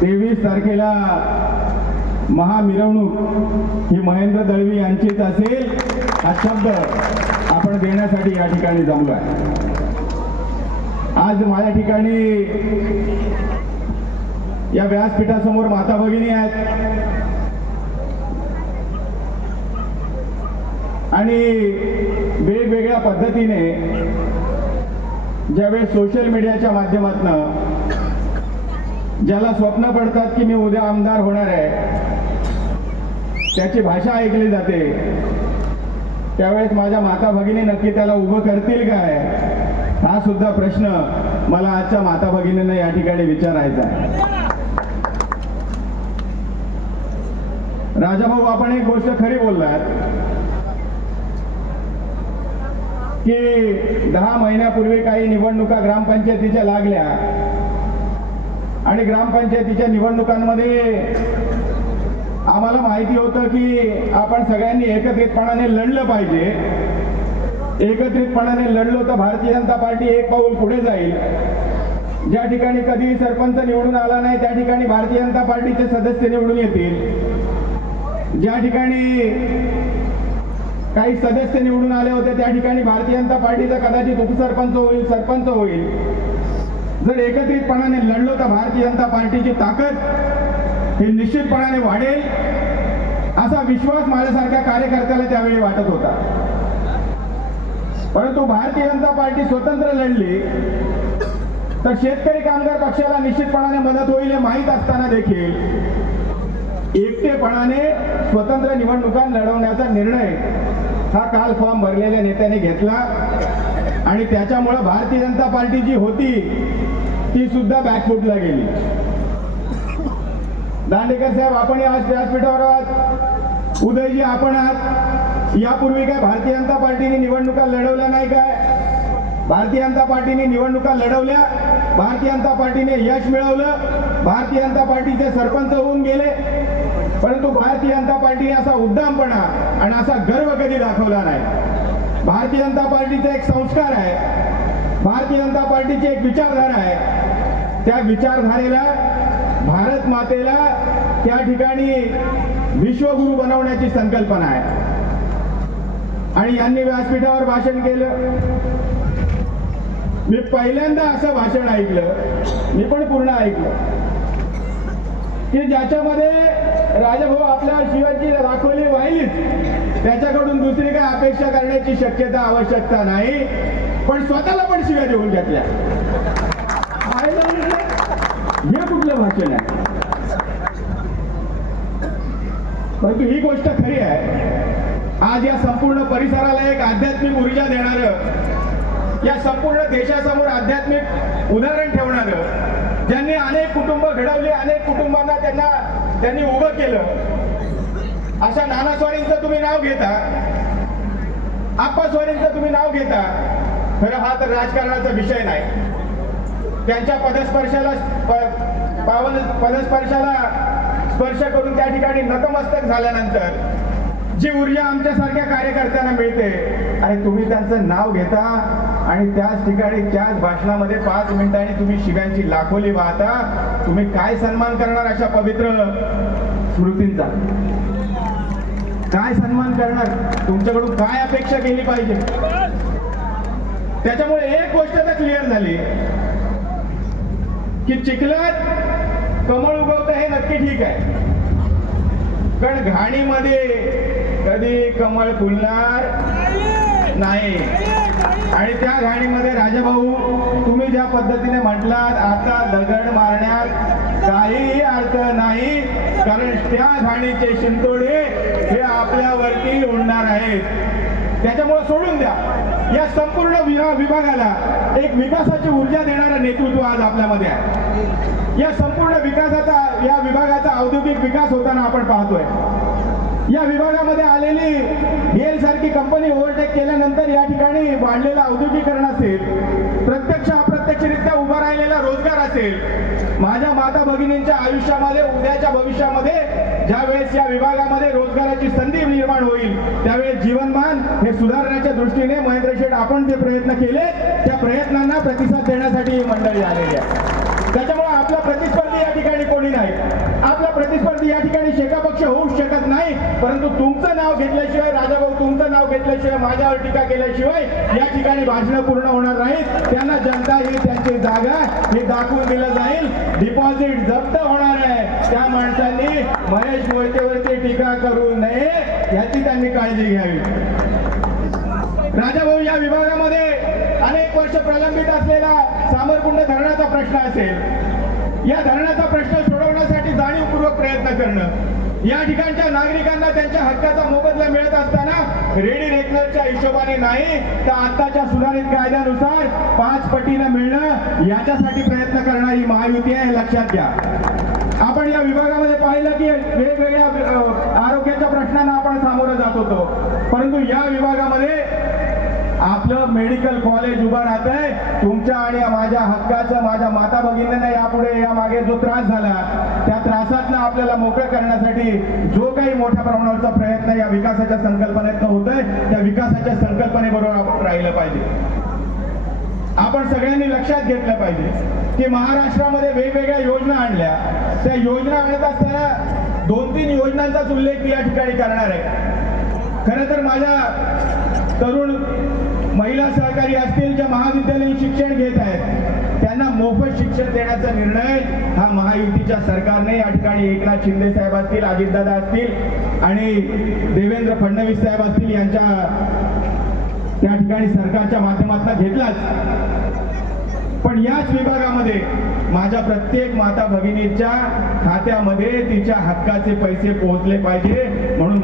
23 तारखेला महामिरवणूक ही महेंद्र दळवी यांचीच असेल हा शब्द आपण देण्यासाठी या ठिकाणी जमलो आहे. आज माझ्या ठिकाणी या व्यासपीठासमोर माता भगिनी आहेत आणि वेगवेगळ्या पद्धतीने ज्यावेळेस सोशल मीडियाच्या माध्यमातून ज्याला स्वप्न पडतात की मी उद्या आमदार होणार आहे त्याची भाषा ऐकली जाते, त्यावेळेस माझ्या माता भगिनी नक्की त्याला उभं करतील काय, हा सुद्धा प्रश्न मला आजच्या माता भगिनींना या ठिकाणी विचारायचा आहे. राजाभाऊ, आपण एक गोष्ट खरी बोललात की 10 महिन्यापूर्वी काही निवडणुका ग्रामपंचायतीच्या लागल्या आणि ग्रामपंचायतीच्या निवडणुकांमध्ये आम्हाला माहिती होतं की आपण सगळ्यांनी एकत्रितपणाने लढलं पाहिजे. एकत्रितपणाने लढलो तर भारतीय जनता पार्टी एक पाऊल पुढे जाईल. ज्या ठिकाणी कधी सरपंच निवडून आला नाही त्या ठिकाणी भारतीय जनता पार्टीचे सदस्य निवडून येतील. ज्या ठिकाणी काही सदस्य निवडून आले होते त्या ठिकाणी भारतीय जनता पार्टीचा कदाचित उपसरपंच होईल, सरपंच होईल. जर एकत्रितपणाने लढलो तर भारतीय जनता पार्टीची ताकद ही निश्चितपणाने वाढेल असा विश्वास माझ्यासारख्या कार्यकर्त्याला त्यावेळी वाटत होता. परंतु भारतीय जनता पार्टी स्वतंत्र लढली तर शेतकरी कामगार पक्षाला निश्चितपणाने मदत होईल हे माहीत असताना देखील एकटेपणाने स्वतंत्र निवडणुका लढवण्याचा निर्णय हा काल फॉर्म भरलेल्या नेत्याने घेतला आणि त्याच्यामुळे भारतीय जनता पार्टी जी होती ती सुद्धा बॅकफुटला गेली. दांडेकर साहेब, आपण आज व्यासपीठावर आहात, उदयजी आपण आहात. यापूर्वी काय भारतीय जनता पार्टीने निवडणुका लढवल्या नाही काय? भारतीय जनता पार्टीने निवडणुका लढवल्या, भारतीय जनता पार्टीने यश मिळवलं, भारतीय जनता पार्टीचे सरपंच होऊन गेले. परंतु भारतीय जनता पार्टीने असा उद्दामपणा आणि असा गर्व कधी दाखवला नाही. भारतीय जनता पार्टीचा एक संस्कार आहे, भारतीय जनता पार्टीची एक विचारधारा आहे. त्या विचारधारेला, भारत मातेला त्या ठिकाणी विश्वगुरु बनवण्याची संकल्पना आहे. आणि यांनी व्यासपीठावर भाषण केलं. मी पहिल्यांदा असं भाषण ऐकलं, मी पण पूर्ण ऐकलं, की ज्याच्यामध्ये राजाभाऊ आपल्या शिवाची राखोली वाहिलीच, त्याच्याकडून दुसरी काय अपेक्षा करण्याची शक्यता आवश्यकता नाही, पण स्वतःला पण शिव्या देऊन घेतल्या. हे कुठलं भाषण आहे? परंतु ही गोष्ट खरी आहे, आज या संपूर्ण परिसराला एक आध्यात्मिक ऊर्जा देणारं, या संपूर्ण देशासमोर आध्यात्मिक उदाहरण ठेवणारं, ज्यांनी अनेक कुटुंब घडवली, अनेक कुटुंबांना त्यांनी उभं केलं, अशा नाना स्वारींचं तुम्ही नाव घेता, आप्पा स्वारींचं तुम्ही नाव घेता. खरं हा तर राजकारणाचा विषय नाही. त्यांच्या पदस्पर्शाला स्पर्श करून त्या ठिकाणी नतमस्तक झाल्यानंतर जी ऊर्जा आमच्यासारख्या कार्यकर्त्यांना मिळते, आणि तुम्ही त्यांचं नाव घेता आणि त्याच ठिकाणी त्याच भाषणामध्ये 5 मिनिटांनी तुम्ही शिव्यांची लाखोली वाहता. तुम्ही काय सन्मान करणार अशा पवित्र स्मृतींचा? काय सन्मान करणार? तुमच्याकडून काय अपेक्षा केली पाहिजे? त्याच्यामुळे एक गोष्ट तर क्लिअर झाली की चिखलात कमळ उगवतं हे नक्की ठीक आहे, पण घाणीमध्ये कधी कमळ फुलणार नाही. आणि त्या घाणीमध्ये राजाभाऊ, तुम्ही ज्या पद्धतीने म्हटलात, आता दगड मारण्यात काहीही अर्थ नाही, कारण त्या घाणीचे शिंतोडे हे आपल्यावरती उडणार आहेत. त्याच्यामुळे सोडून द्या. या संपूर्ण विभागाला एक विकासाची ऊर्जा देणारं नेतृत्व आज आपल्यामध्ये आहे. या संपूर्ण या विभागाचा औद्योगिक विकास होताना आपण पाहतोय. या विभागामध्ये आलेली BHEL सारखी कंपनी ओव्हरटेक केल्यानंतर या ठिकाणी वाढलेलं औद्योगिकरण असेल, प्रत्यक्ष अप्रत्यक्षरित्या उभा राहिलेला रोजगार असेल, माझ्या माता भगिनींच्या आयुष्यामध्ये, उद्याच्या भविष्यामध्ये ज्यावेळेस या विभागामध्ये रोजगाराची संधी निर्माण होईल, त्यावेळेस जीवनमान हे सुधारण्याच्या दृष्टीने महेंद्र शेठ आपण जे प्रयत्न केले त्या प्रयत्नांना प्रतिसाद देण्यासाठी ही मंडळी आलेली आहे. त्याच्यामुळे आपला प्रतिस्पर्धी प्रतिस्पर्धी या ठिकाणी कोणी नाही. आपला प्रतिस्पर्धी या ठिकाणी शेका पक्ष होऊच शकत नाही. परंतु तुमचं नाव घेतल्याशिवाय, राजाभाऊ तुमचं नाव घेतल्याशिवाय, माझ्यावर टीका केल्याशिवाय या ठिकाणी भाषणं पूर्ण होणार नाहीत. त्यांना जनता ही त्यांची जागा हे दाखवून दिलं जाईल. डिपॉझिट जप्त होणार आहे. त्या माणसांनी महेश मोहितेवरती टीका करू नये याची त्यांनी काळजी घ्यावी. राजाभाऊ, या विभागामध्ये अनेक वर्ष प्रलंबित असलेला सामरकुंड धरणाचा प्रश्न असेल. या धरणाचा प्रश्न सोडवण्यासाठी जाणीवपूर्वक प्रयत्न करणं, या ठिकाणच्या नागरिकांना त्यांच्या हक्काचा मोबदला मिळत असताना रेडी रेकनरच्या हिशोबाने नाही तर आताच्या सुधारित कायद्यानुसार 5 पटीनं मिळणं याच्यासाठी प्रयत्न करणारी महायुती आहे, हे लक्षात घ्या. आपण या विभागामध्ये पाहिलं की वेगवेगळ्या आरोग्याच्या प्रश्नांना आपण सामोरं जात होतो. परंतु या विभागामध्ये आपलं मेडिकल कॉलेज उभं राहत आहे. तुमच्या आणि माझ्या हक्काचं, माझ्या माता भगिनींना यापुढे या मागे जो त्रास झाला त्या त्रासातनं आपल्याला मोकळं करण्यासाठी जो काही मोठ्या प्रमाणावरचा प्रयत्न या विकासाच्या संकल्पनेतनं होतोय त्या विकासाच्या संकल्पनेबरोबर आपण राहिलं पाहिजे. आपण सगळ्यांनी लक्षात घेतलं पाहिजे की महाराष्ट्रामध्ये वेगवेगळ्या योजना आणल्या. त्या योजना आणत असताना 2-3 योजनांचाच उल्लेख मी या ठिकाणी करणार आहे. खरं तर माझ्या तरुण महिला सहकारी असतील, ज्या महाविद्यालयीन शिक्षण घेत आहेत, त्यांना मोफत शिक्षण देण्याचा निर्णय हा महायुतीच्या सरकारने या ठिकाणी एकनाथ शिंदे साहेब असतील, अजितदादा असतील आणि देवेंद्र फडणवीस साहेब असतील यांच्या त्या ठिकाणी सरकारच्या माध्यमातून घेतलाच. पण याच विभागामध्ये माझ्या प्रत्येक माता भगिनीच्या खात्यामध्ये तिच्या हक्काचे पैसे पोहोचले पाहिजे म्हणून